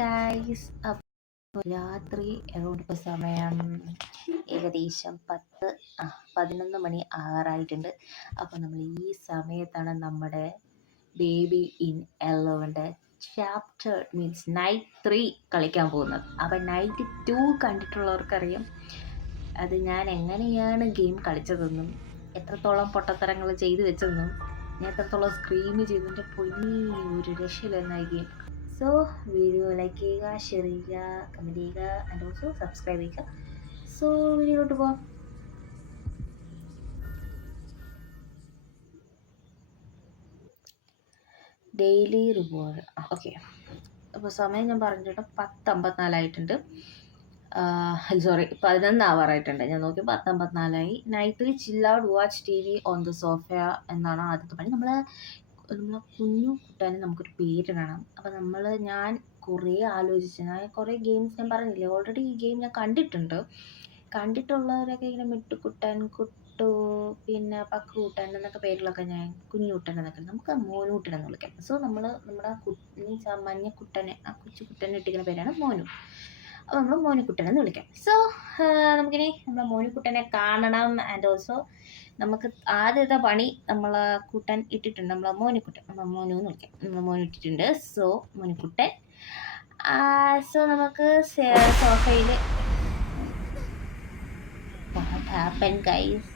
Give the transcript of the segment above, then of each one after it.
Guys, അപ്പോൾ രാത്രി around ഇപ്പോൾ സമയം ഏകദേശം 11 മണി ആറായിട്ടുണ്ട്. അപ്പോൾ നമ്മൾ ഈ സമയത്താണ് നമ്മുടെ ബേബി ഇൻ യെല്ലോവിൻ്റെ ചാപ്റ്റർ മീൻസ് നൈറ്റ് 3 കളിക്കാൻ പോകുന്നത്. അപ്പം നൈറ്റ് 2 കണ്ടിട്ടുള്ളവർക്കറിയാം അത് ഞാൻ എങ്ങനെയാണ് ഗെയിം കളിച്ചതെന്നും എത്രത്തോളം പൊട്ടത്തരങ്ങൾ ചെയ്തു വെച്ചതെന്നും ഞാൻ എത്രത്തോളം സ്ക്രീം ചെയ്തതിൻ്റെ പൊന്നി ഒരു രക്ഷയില്ലെന്ന ഈ ഗെയിം. സോ വീഡിയോ ലൈക്ക് ചെയ്യുക, ഷെയർ ചെയ്യുക, കമൻറ്റ് ചെയ്യുക ആൻഡ് ഓൾസോ സബ്സ്ക്രൈബ് ചെയ്യുക. സോ വീഡിയോയിലോട്ട് പോകാം. Daily reward. ഓക്കെ, അപ്പോൾ സമയം ഞാൻ പറഞ്ഞിട്ട് 10:54 സോറി 11 ആവാറായിട്ടുണ്ട്. ഞാൻ നോക്കി 10:54. Night chill out watch TV on the sofa എന്നാണ് ആദ്യത്തെ പണി. നമ്മളെ കുഞ്ഞു കുട്ടാനും നമുക്കൊരു പേര് വേണം. അപ്പോൾ ഞാൻ കുറേ ആലോചിച്ച്, ഞാൻ കുറേ ഗെയിംസ് ഞാൻ പറഞ്ഞില്ലേ ഓൾറെഡി ഈ ഗെയിം ഞാൻ കണ്ടിട്ടുള്ളവരൊക്കെ ഇങ്ങനെ മിട്ടുക്കുട്ടൻ, കുട്ടു, പിന്നെ പക്കുകുട്ടൻ എന്നൊക്കെ പേരിലൊക്കെ ഞാൻ കുഞ്ഞുകുട്ടൻ എന്നൊക്കെ, നമുക്ക് മോനുകുട്ടൻ എന്ന് വിളിക്കാം. സോ നമ്മുടെ മീൻസ് ആ മഞ്ഞക്കുട്ടനെ, ആ കൊച്ചുകുട്ടനെ ഇട്ടിരിക്കുന്ന പേരാണ് മോനു. അപ്പോൾ നമ്മൾ മോനുകുട്ടൻ എന്ന് വിളിക്കാം. സോ നമുക്കിനി നമ്മളെ മോനുകുട്ടനെ കാണണം. ആൻഡ് ഓൾസോ നമുക്ക് ആദ്യത്തെ പണി നമ്മളെ കുട്ടൻ ഇട്ടിട്ടുണ്ട്, നമ്മളെ മോനുകുട്ടൻ, നമ്മൾ മോനു എന്ന് വിളിക്കാം. നമ്മൾ മോനു ഇട്ടിട്ടുണ്ട്. സോ മോനുകുട്ടൻ. സോ നമുക്ക് സോഫയിൽ what happened guys?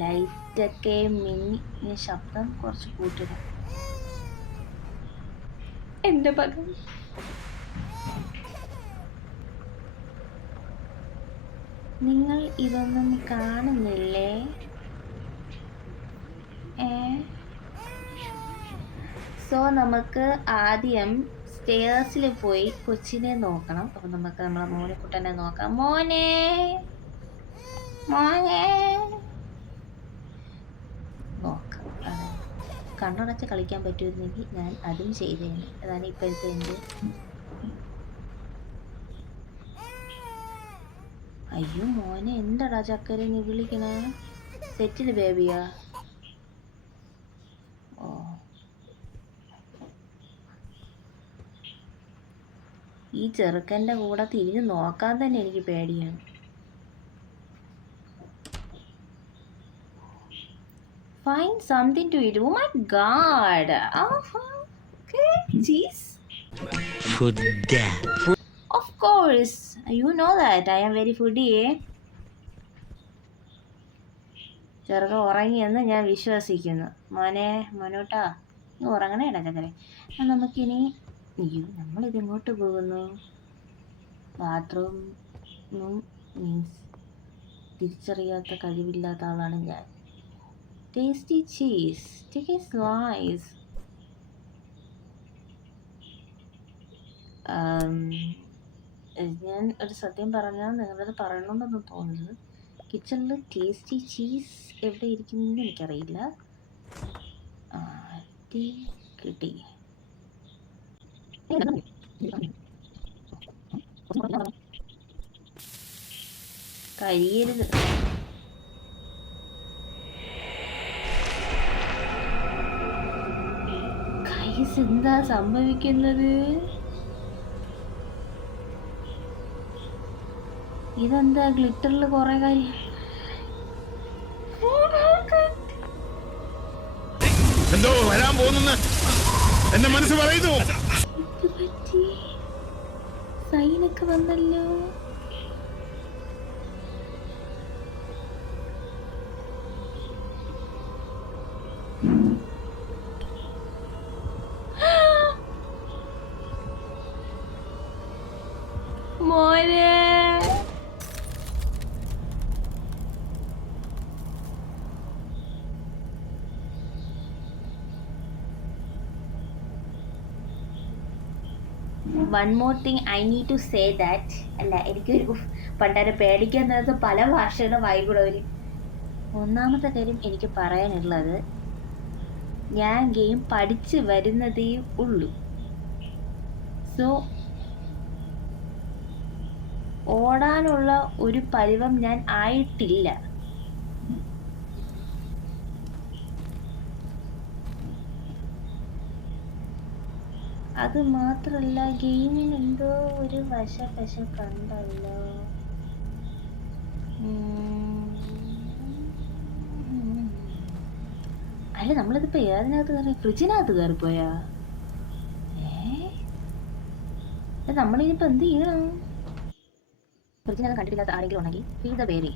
ലൈറ്റൊക്കെ മിന്നി ശബ്ദം കുറച്ച് കൂട്ടിടാം. എൻ്റെ പകം നിങ്ങൾ ഇതൊന്നും കാണുന്നില്ലേ? സോ നമുക്ക് ആദ്യം സ്റ്റെയർസിൽ പോയി കൊച്ചിനെ നോക്കണം. അപ്പോൾ നമുക്ക് നമ്മളെ മോനുകുട്ടനെ നോക്കാം. മോനെ നോക്കാം. കണ്ണടച്ച് കളിക്കാൻ പറ്റുമെങ്കിൽ ഞാൻ അതും ചെയ്തേനെ. അതാണ് ഇപ്പോഴത്തെ എൻ്റെ. അയ്യോ മോനെ, എന്താടാ ചക്കര നീ വിളിക്കണേ? സെറ്റിൽ ബേബിയാ? ഓ, ഈ ചെറുക്കൻ്റെ കൂടെ തിരിഞ്ഞ് നോക്കാൻ തന്നെ എനിക്ക് പേടിയാണ്. Find something to eat. Oh my god. Okay, cheese. Food dad. Of course. You know that I am very foodie. ചെറുക്കൻ ഉറങ്ങിയെന്ന് ഞാൻ വിശ്വസിക്കുന്നു. മോനോട്ടാ, നീ ഉറങ്ങണേടാ ചക്കരെ. നമുക്കിനി നമ്മളിതെങ്ങോട്ട് പോകുന്നു? ബാത്റൂം മീൻസ് തിരിച്ചറിയാത്ത കഴിവില്ലാത്ത ആളാണ് ഞാൻ. Tasty cheese, taste nice. ഞാൻ ഒരു സത്യം പറഞ്ഞാൽ നിങ്ങളത് പറയണമെന്നൊന്നും തോന്നുന്നത്. കിച്ചണിൽ ടേസ്റ്റി ചീസ് എവിടെ ഇരിക്കുന്നതെന്ന് എനിക്കറിയില്ല. കിട്ടി. കരിയരുത്. ഗൈസ്, എന്താ സംഭവിക്കുന്നത്? ഇതെന്താ ഗ്ലിറ്ററിൽ കുറെ കാര്യം? എന്തോ വരാൻ പോകുന്നെന്ന് എന്റെ മനസ്സ് പറയുന്നു. സൈനൊക്കെ വന്നല്ലോ. മോനെ, one more thing I need to say that. അല്ല, എനിക്കൊരു പണ്ടാരെ പേടിക്കാൻ നേരത്ത് പല ഭാഷയുടെ വായിക്കൂടെ വരും. ഒന്നാമത്തെ കാര്യം എനിക്ക് പറയാനുള്ളത്, ഞാൻ ഗെയിം പഠിച്ച് വരുന്നതേ ഉള്ളൂ. സോ ഓടാനുള്ള ഒരു പരുവം ഞാൻ ആയിട്ടില്ല. അത് മാത്രല്ല ഗെയിമിന് എന്തോ ഒരു കണ്ടല്ലോ. അല്ല നമ്മളിതിപ്പോ ഏതിനകത്ത് കയറി? ഫ്രിഡ്ജിനകത്ത് കയറിപ്പോയാ? നമ്മളിനിപ്പോ എന്ത് ചെയ്യണം? ഫ്രിഡ്ജിനകത്ത് കണ്ടിട്ടില്ലാത്ത ആരെങ്കിലും ഉണ്ടെങ്കിൽ ഫീഡ് ദ ബേബി.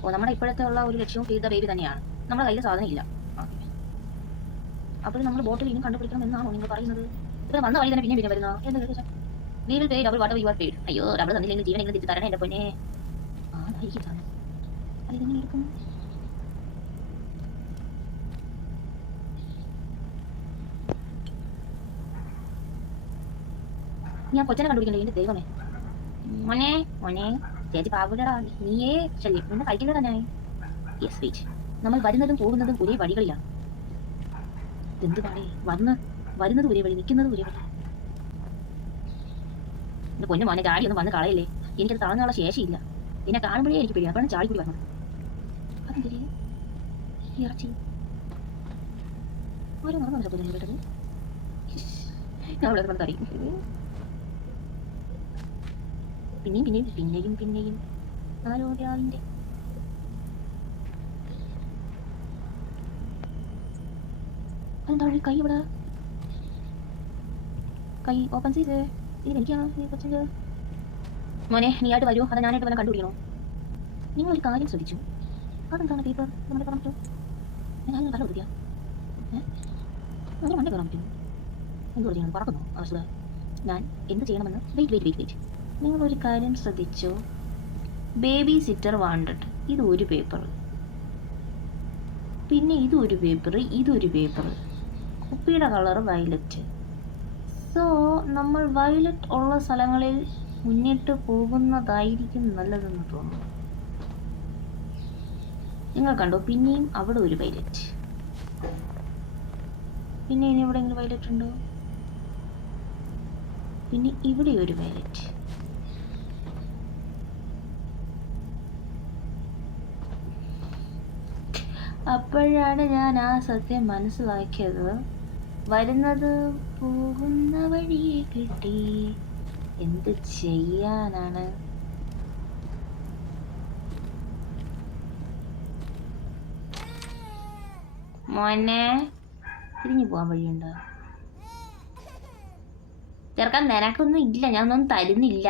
ഓ, നമ്മുടെ ഇപ്പോഴത്തെ ഉള്ള ഒരു ലക്ഷ്യവും ഫീഡ് ദ ബേബി തന്നെയാണ്. നമ്മുടെ കയ്യിൽ സാധനം ഇല്ല. അപ്പോൾ നമ്മൾ ബോട്ടിൽ ഇനിയും കണ്ടുപിടിക്കണം എന്നാണോ നിങ്ങൾ പറയുന്നത്? ഇപ്പം വന്ന വഴി തന്നെ പിന്നെ വരുന്ന എന്താ ചോദിച്ചാൽ we will pay double water you are paid. അയ്യോ, ഡബിൾ തന്നില്ലെങ്കിൽ ജീവൻ എങ്ങനെ തിരിച്ചു തരണേ എൻ്റെ പൊന്നെ. ഈ സാധനം അല്ല ഇതെങ്ങനെ എടുക്കും? ഞാൻ കൊച്ചനെ കണ്ടുപിടിക്കണ്ടേ എൻ്റെ ദൈവമേ. മോനെ മോനെ, ചേച്ചി പാവൂലടാ, നീയേ ശല്യം, നിന്നെ കഴിക്കണ്ടടാ ഞാൻ. യെസ് വെയിറ്റ്, നമ്മൾ വരുന്നതും പോകുന്നതും ഒരേ വഴികളിലാണ്. എന്ത് പാടേ, വരുന്നത് ഒരേ വഴി, നിൽക്കുന്നത് ഒരേ വഴി. എൻ്റെ പൊന്നു മോനെ, ചാടിയൊന്നും വന്ന് കളയല്ലേ, എനിക്കത് താങ്ങാനുള്ള ശേഷിയില്ല. എന്നെ കാണുമ്പോഴേ എനിക്ക് പേടിയാണ്, അപ്പോഴാണ് ചാടി കൂടി വന്നത്. അതെന്തേ ഇറച്ചി ഓരോ നടന്നു ശബ്ദം കേട്ടത്. ഞാൻ അവിടെ തറി പിന്നെയും പിന്നെയും പിന്നെയും പിന്നെയും ആരോഗ്യാളിൻ്റെ അതെന്താ കൈ ഇവിടെ, കൈ ഓപ്പൺ ചെയ്ത് എനിക്കാണോ ഈ കൊച്ചിൻ്റെ? മോനെ, നീ ആയിട്ട് വരുമോ അതാ ഞാനായിട്ട് വല്ല കണ്ടുപിടിക്കണോ? നിങ്ങളൊരു കാര്യം ശ്രദ്ധിച്ചു, അതെന്താണ് പേപ്പർ നമ്മുടെ കാണാൻ പറ്റുമോ? ഞാൻ കല കൊടുക്കാം. നമ്മുടെ മണ്ണെ കയറാൻ പറ്റുമോ? എന്ത് ചെയ്യണം, പറക്കുന്നോ അവസ്ഥ? ഞാൻ എന്ത് ചെയ്യണമെന്ന് വെയിറ്റ്. നിങ്ങളൊരു കാര്യം ശ്രദ്ധിച്ചോ, ബേബി സിറ്റർ വാണ്ടഡ്, ഇത് ഒരു പേപ്പർ, പിന്നെ ഇതൊരു പേപ്പർ, ഇതൊരു പേപ്പർ, കുപ്പിയുടെ കളർ വയലറ്റ്. സോ നമ്മൾ വയലറ്റ് ഉള്ള സ്ഥലങ്ങളിൽ മുന്നിട്ട് പോകുന്നതായിരിക്കും നല്ലതെന്ന് തോന്നുന്നു. നിങ്ങൾ കണ്ടോ, പിന്നെയും അവിടെ ഒരു വയലറ്റ്, പിന്നെ ഇനി എവിടെയെങ്കിലും വയലറ്റ് ഉണ്ടോ? പിന്നെ ഇവിടെ ഒരു വയലറ്റ്. അപ്പോഴാണ് ഞാൻ ആ സത്യം മനസ്സിലാക്കിയത്. വരുന്നത് പോകുന്ന വഴി കിട്ടി, എന്ത് ചെയ്യാനാണ്? മോനെ, തിരിഞ്ഞു പോകാൻ വഴിയുണ്ടോ? ചെറുക്കാൻ നിനക്കൊന്നും ഇല്ല, ഞാനൊന്നും തരുന്നില്ല.